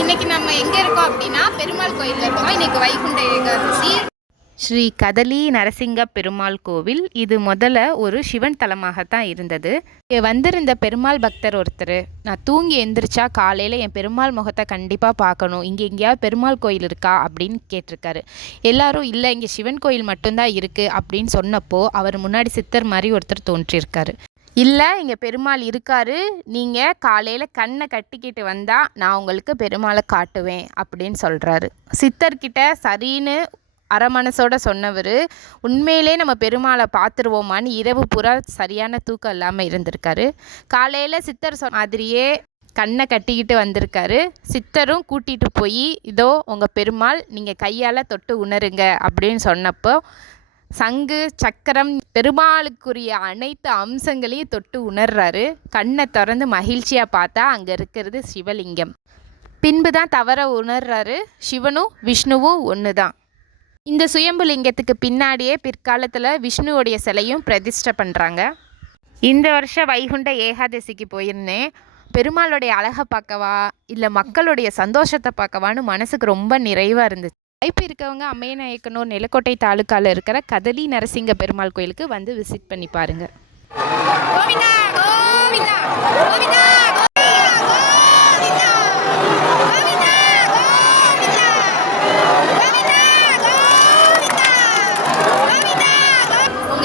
இன்னைக்கு நம்ம எங்க இருக்கோம் அப்படின்னா பெருமாள் கோயிலில் இருக்கோம். இன்னைக்கு வைகுண்ட ஏகாதசி. ஸ்ரீ கதலி நரசிங்க பெருமாள் கோவில். இது முதல்ல ஒரு சிவன் தலமாகத்தான் இருந்தது. இங்க வந்திருந்த பெருமாள் பக்தர் ஒருத்தர் நான் தூங்கி எந்திரிச்சா காலையில் என் பெருமாள் முகத்தை கண்டிப்பாக பார்க்கணும். இங்கே எங்கேயாவது பெருமாள் கோயில் இருக்கா? அப்படின்னு கேட்டிருக்காரு. எல்லாரும் இல்லை இங்கே சிவன் கோயில் மட்டும்தான் இருக்குது அப்படின்னு சொன்னப்போ அவர் முன்னாடி சித்தர் மாதிரி ஒருத்தர் தோன்றியிருக்காரு. இல்லை இங்கே பெருமாள் இருக்காரு. நீங்கள் காலையில் கண்ணை கட்டிக்கிட்டு வந்தால் நான் உங்களுக்கு பெருமாளை காட்டுவேன் அப்படின்னு சொல்கிறாரு சித்தர்கிட்ட சரின்னு அரை மனசோட சொன்னவர் உண்மையிலே நம்ம பெருமாளை பார்த்துருவோமான்னு இரவு பூரா சரியான தூக்கம் இல்லாமல் இருந்திருக்காரு. காலையில் சித்தர் சொன்ன மாதிரியே கண்ணை கட்டிக்கிட்டு வந்திருக்காரு. சித்தரும் கூட்டிகிட்டு போய் இதோ உங்கள் பெருமாள் நீங்கள் கையால் தொட்டு உணருங்க அப்படின்னு சொன்னப்போ சங்கு சக்கரம் பெருமாளுக்குரிய அனைத்து அம்சங்களையும் தொட்டு உணர்றாரு. கண்ணை திறந்து மகிழ்ச்சியாக பார்த்தா அங்கே இருக்கிறது சிவலிங்கம். பின்பு தான் தவற உணர்றாரு. சிவனும் விஷ்ணுவும் ஒன்று தான் இந்த சுயம்பு லிங்கத்துக்கு பின்னாடியே பிற்காலத்தில் விஷ்ணுவோடைய சிலையும் பிரதிஷ்டை பண்ணுறாங்க இந்த வருஷம் வைகுண்ட ஏகாதசிக்கு போயிருந்தேன். பெருமாளுடைய அழகை பார்க்கவா இல்லை மக்களுடைய சந்தோஷத்தை பார்க்கவான்னு மனசுக்கு ரொம்ப நிறைவாக இருந்துச்சு. வாய்ப்பு இருக்கவங்க அம்மையநாயக்கனூர் நிலக்கோட்டை தாலுக்காவில் இருக்கிற கதலி நரசிங்க பெருமாள் கோயிலுக்கு வந்து விசிட் பண்ணி பாருங்க. கோவிந்தா!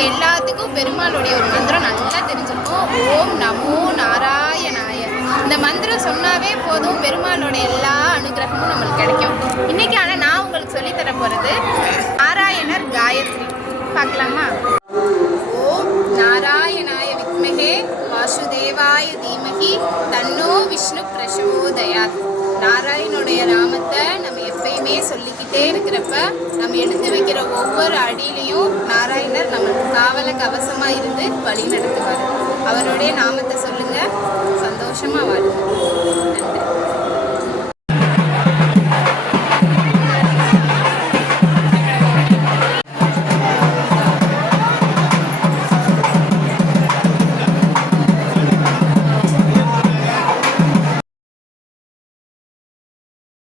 எல்லாத்துக்கும் பெருமாளுடைய ஒரு மந்திரம் நல்லா தெரிஞ்சிருக்கும். ஓம் நமோ நாராயணாய. இந்த மந்திரம் சொன்னாவே போதும். பெருமாளுடைய எல்லா அனுகிரகமும் நம்மளுக்கு கிடைக்கும். இன்னைக்கு ஆனால் தர போகிறது நாராயணர் காயத்ரி. பார்க்கலாமா? ஓம் நாராயணாய வித்மகே வாசுதேவாய தீமகி தன்னோ விஷ்ணு பிரசோதயாத் நாராயணுடைய நாமத்தை நம்ம எப்பயுமே சொல்லிக்கிட்டே இருக்கிறப்ப நம்ம எடுத்து வைக்கிற ஒவ்வொரு அடியிலையும் நாராயணர் நமக்கு காவல கவசமாக இருந்து வழி நடத்துவார். அவருடைய நாமத்தை சொல்லுங்கள் சந்தோஷமாக வாழ்க்கை நன்றி.